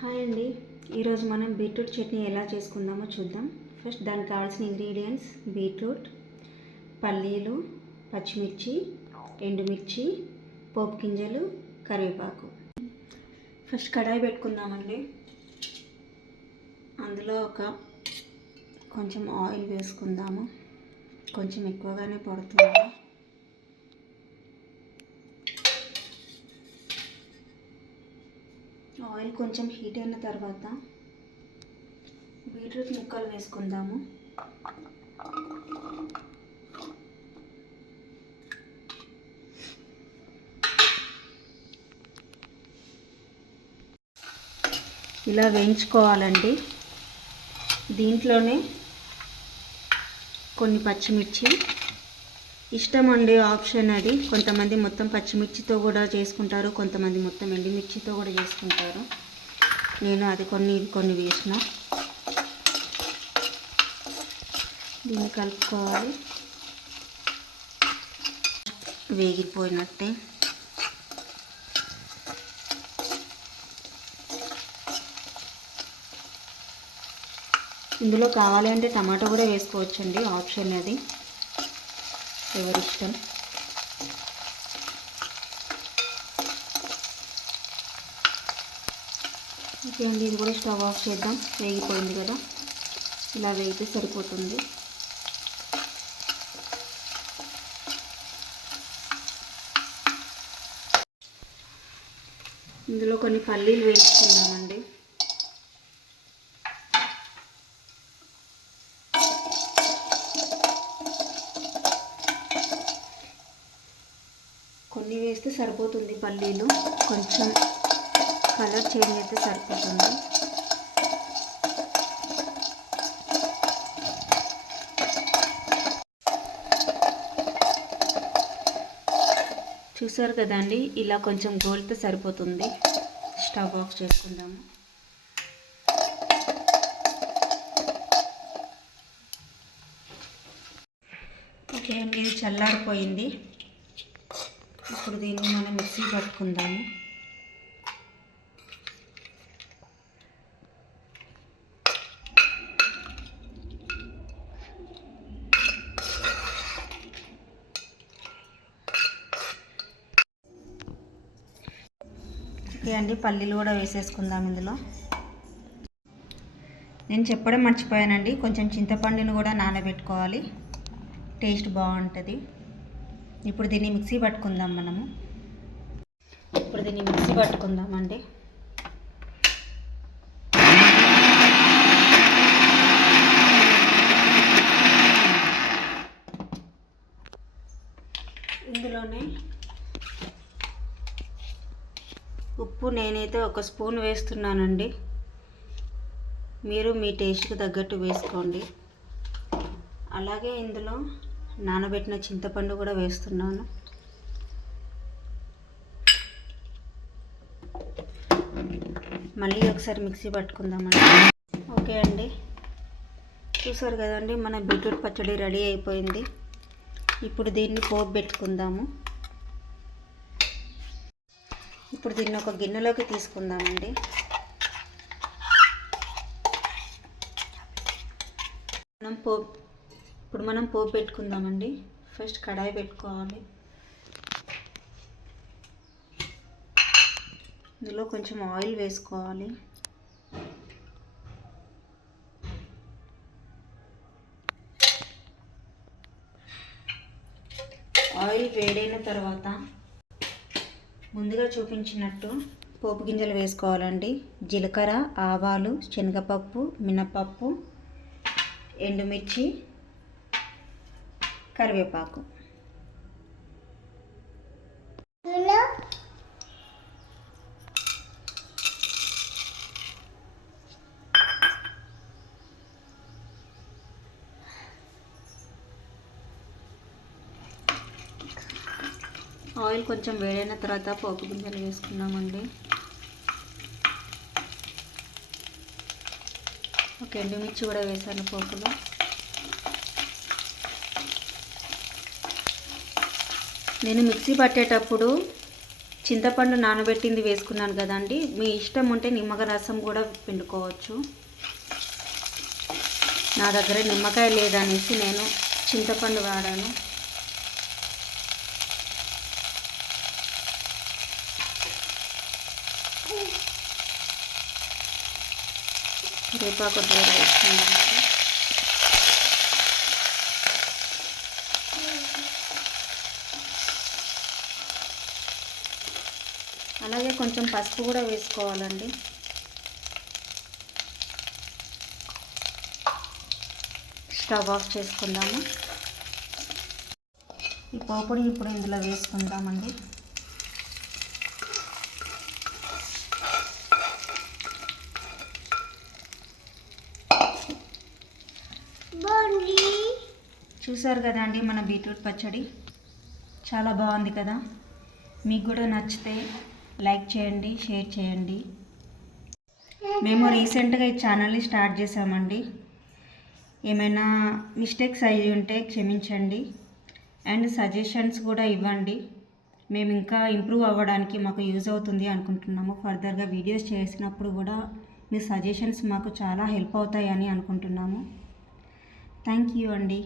Hi అండి. ఈరోజు మనం బీట్రూట్ చట్నీ ఎలా చేసుకుందామో చూద్దాం. ఫస్ట్ దానికి కావాల్సిన ఇంగ్రీడియంట్స్ బీట్రూట్, పల్లీలు, పచ్చిమిర్చి, ఎండుమిర్చి, పోపు గింజలు, కరివేపాకు. ఫస్ట్ కడాయి పెట్టుకుందామండి. అందులో కొంచెం ఆయిల్ వేసుకుందాము. కొంచెం ఎక్కువగానే పడుతుంది. ఆయిల్ కొంచెం హీట్ అయిన తర్వాత బీట్రూట్ ముక్కలు వేసుకుందాము. ఇలా వేయించుకోవాలండి. దీంట్లోనే కొన్ని పచ్చిమిర్చి, ఇష్టం అండి, ఆప్షన్ అది. కొంతమంది మొత్తం పచ్చిమిర్చితో కూడా చేసుకుంటారు, కొంతమంది మొత్తం ఎండుమిర్చితో కూడా చేసుకుంటారు. నేను అది కొన్ని వేసిన. దీన్ని కలుపుకోవాలి. వేగిపోయినట్టే. ఇందులో కావాలి అంటే టమాటో కూడా వేసుకోవచ్చండి, ఆప్షన్ అది, ఎవరిష్టం. ఓకే అండి, ఇది కూడా స్టవ్ ఆఫ్ చేద్దాం. వేగిపోయింది కదా, ఇలా వేగితే సరిపోతుంది. ఇందులో కొన్ని పల్లీలు వేసుకుందామండి. కొన్ని వేస్తే సరిపోతుంది పల్లీలు, కొంచెం కలర్ చేంజ్ అయితే సరిపోతుంది. చూసారు కదండి, ఇలా కొంచెం గోల్తో సరిపోతుంది. స్టవ్ ఆఫ్ చేసుకుందాము. ఓకే అండి, ఇది చల్లారిపోయింది. ఇప్పుడు దీన్ని మనం మిక్సీ పట్టుకుందాము. ఓకే అండి, పల్లీలు కూడా వేసేసుకుందాం ఇందులో. నేను చెప్పడం మర్చిపోయానండి, కొంచెం చింతపండుని కూడా నానబెట్టుకోవాలి, టేస్ట్ బాగుంటుంది. ఇప్పుడు దీన్ని మిక్సీ పట్టుకుందాం మనము. ఇప్పుడు దీన్ని మిక్సీ పట్టుకుందామండి. ఇందులోనే ఉప్పు నేనైతే 1 స్పూన్ వేస్తున్నానండి. మీరు మీ టేస్ట్కి తగ్గట్టు వేసుకోండి. అలాగే ఇందులో నానబెట్టిన చింతపండు కూడా వేస్తున్నాను. మళ్ళీ ఒకసారి మిక్సీ పట్టుకుందామండి. ఓకే అండి, చూసారు కదండి, మన బీట్రూట్ పచ్చడి రెడీ అయిపోయింది. ఇప్పుడు దీన్ని పోపు పెట్టుకుందాము. ఇప్పుడు దీన్ని ఒక గిన్నెలోకి తీసుకుందామండి. ఇప్పుడు మనం పోపు పెట్టుకుందామండి. ఫస్ట్ కడాయి పెట్టుకోవాలి. ఇందులో కొంచెం ఆయిల్ వేసుకోవాలి. ఆయిల్ వేడైన తర్వాత ముందుగా చూపించినట్టు పోపు గింజలు వేసుకోవాలండి. జీలకర్ర, ఆవాలు, శనగపప్పు, మినపప్పు, ఎండుమిర్చి, కరివేపాకు. ఆయిల్ కొంచెం వేడైన తర్వాత పోపు గింజలు వేసుకున్నామండి. ఒక ఎండుమిర్చి కూడా వేసాను పోపులో. నేను మిక్సీ పట్టేటప్పుడు చింతపండు నానబెట్టింది వేసుకున్నాను కదండి, మీ ఇష్టం ఉంటే నిమ్మకాయ రసం కూడా పిండుకోవచ్చు. నా దగ్గర నిమ్మకాయ లేదనేసి నేను చింతపండు వాడాను. రేపాకు కూడా వేసుకున్నాను. అలాగే కొంచెం పసుపు కూడా వేసుకోవాలండి. స్టవ్ ఆఫ్ చేసుకుందాము. ఈ పోపుని ఇప్పుడు ఇందులో వేసుకుందామండి. చూసారు కదండి మన బీట్రూట్ పచ్చడి చాలా బాగుంది కదా. మీకు కూడా నచ్చితే లైక్ చేయండి, షేర్ చేయండి. మేము రీసెంట్గా ఈ ఛానల్ని స్టార్ట్ చేసామండి. ఏమైనా మిస్టేక్స్ అయ్యి ఉంటే క్షమించండి అండ్ సజెషన్స్ కూడా ఇవ్వండి. మేము ఇంకా ఇంప్రూవ్ అవ్వడానికి మాకు యూజ్ అవుతుంది అనుకుంటున్నాము. ఫర్దర్గా వీడియోస్ చేసినప్పుడు కూడా మీ సజెషన్స్ మాకు చాలా హెల్ప్ అవుతాయని అనుకుంటున్నాము. థ్యాంక్ యూ అండి.